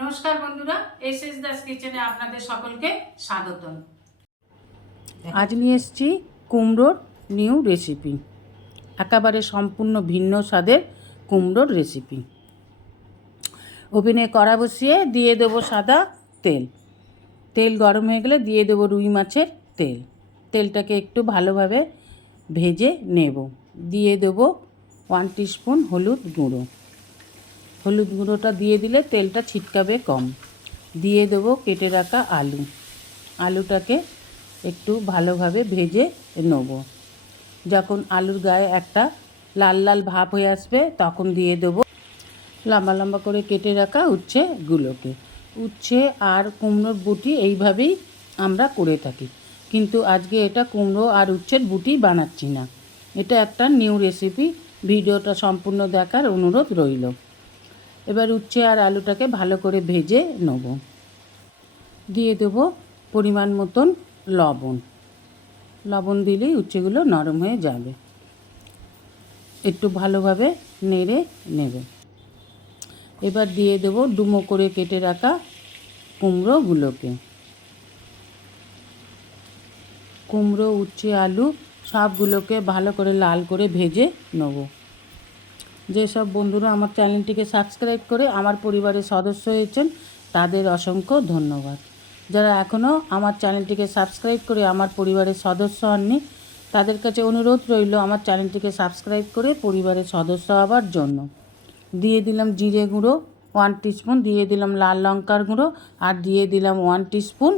নমস্কার বন্ধুরা S S Das কিচেনে আপনাদের সকলকে আজ নিয়ে এসেছি কুমড়োর নিউ রেসিপি, একেবারে সম্পূর্ণ ভিন্ন স্বাদের কুমড়োর রেসিপি। ওভেনে কড়া বসিয়ে দিয়ে দেবো সাদা তেল। তেল গরম হয়ে গেলে দিয়ে দেবো রুই মাছের তেল। তেলটাকে একটু ভালোভাবে ভেজে নেব। দিয়ে দেবো ওয়ান স্পুন হলুদ গুঁড়ো। হলুদ গুঁড়োটা দিয়ে দিলে তেলটা ছিটকাবে কম। দিয়ে দেবো কেটে রাখা আলু। আলুটাকে একটু ভালোভাবে ভেজে নেব। যখন আলুর গায়ে একটা লাল লাল ভাব হয়ে আসবে, তখন দিয়ে দেবো লম্বা লম্বা করে কেটে রাখা উচ্ছেগুলোকে উচ্ছে আর কুমড়োর বুটি এইভাবেই আমরা করে থাকি। কিন্তু আজকে এটা কুমড়ো আর উচ্ছের বুটি বানাচ্ছি না। এটা একটা নিউ রেসিপি। ভিডিওটা সম্পূর্ণ দেখার অনুরোধ রইল। এবার উচ্ছে আর আলুটাকে ভালো করে ভেজে নেব। দিয়ে দেবো পরিমাণ মতন লবণ। লবণ দিলেই উচ্ছেগুলো নরম হয়ে যাবে। একটু ভালোভাবে নেড়ে নেবে। এবার দিয়ে দেবো ডুমো করে কেটে রাখা কুমড়োগুলোকে। কুমড়ো, উচ্ছে, আলু সবগুলোকে ভালো করে লাল করে ভেজে নেব। যেসব বন্ধুরা আমার চ্যানেলটিকে সাবস্ক্রাইব করে আমার পরিবারের সদস্য হয়েছেন, তাদের অসংখ্য ধন্যবাদ। যারা এখনও আমার চ্যানেলটিকে সাবস্ক্রাইব করে আমার পরিবারের সদস্য হননি, তাদের কাছে অনুরোধ রইল আমার চ্যানেলটিকে সাবস্ক্রাইব করে পরিবারের সদস্য হওয়ার জন্য। দিয়ে দিলাম জিরে গুঁড়ো, ওয়ান টিস্পুন, দিয়ে দিলাম লাল লঙ্কার গুঁড়ো আর দিয়ে দিলাম ওয়ান টিস্পুন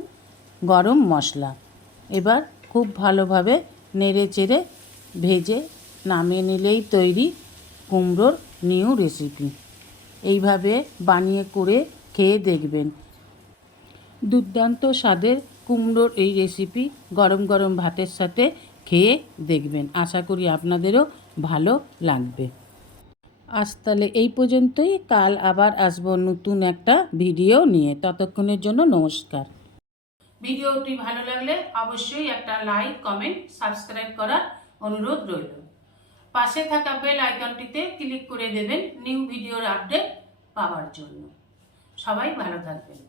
গরম মশলা। এবার খুব ভালোভাবে নেড়ে চেড়ে ভেজে নামিয়ে নিলেই তৈরি কুমড়োর নিউ রেসিপি। এইভাবে বানিয়ে করে খেয়ে দেখবেন। দুর্দান্ত স্বাদের কুমড়োর এই রেসিপি গরম গরম ভাতের সাথে খেয়ে দেখবেন। আশা করি আপনাদেরও ভালো লাগবে। আজ তাহলে এই পর্যন্তই। কাল আবার আসব নতুন একটা ভিডিও নিয়ে। ততক্ষণের জন্য নমস্কার। ভিডিওটি ভালো লাগলে অবশ্যই একটা লাইক, কমেন্ট, সাবস্ক্রাইব করার অনুরোধ রইল। পাশে থাকা বেল আইকনটিতে ক্লিক করে দেবেন নিউ ভিডিওর আপডেট পাওয়ার জন্য। সবাই ভালো থাকবেন।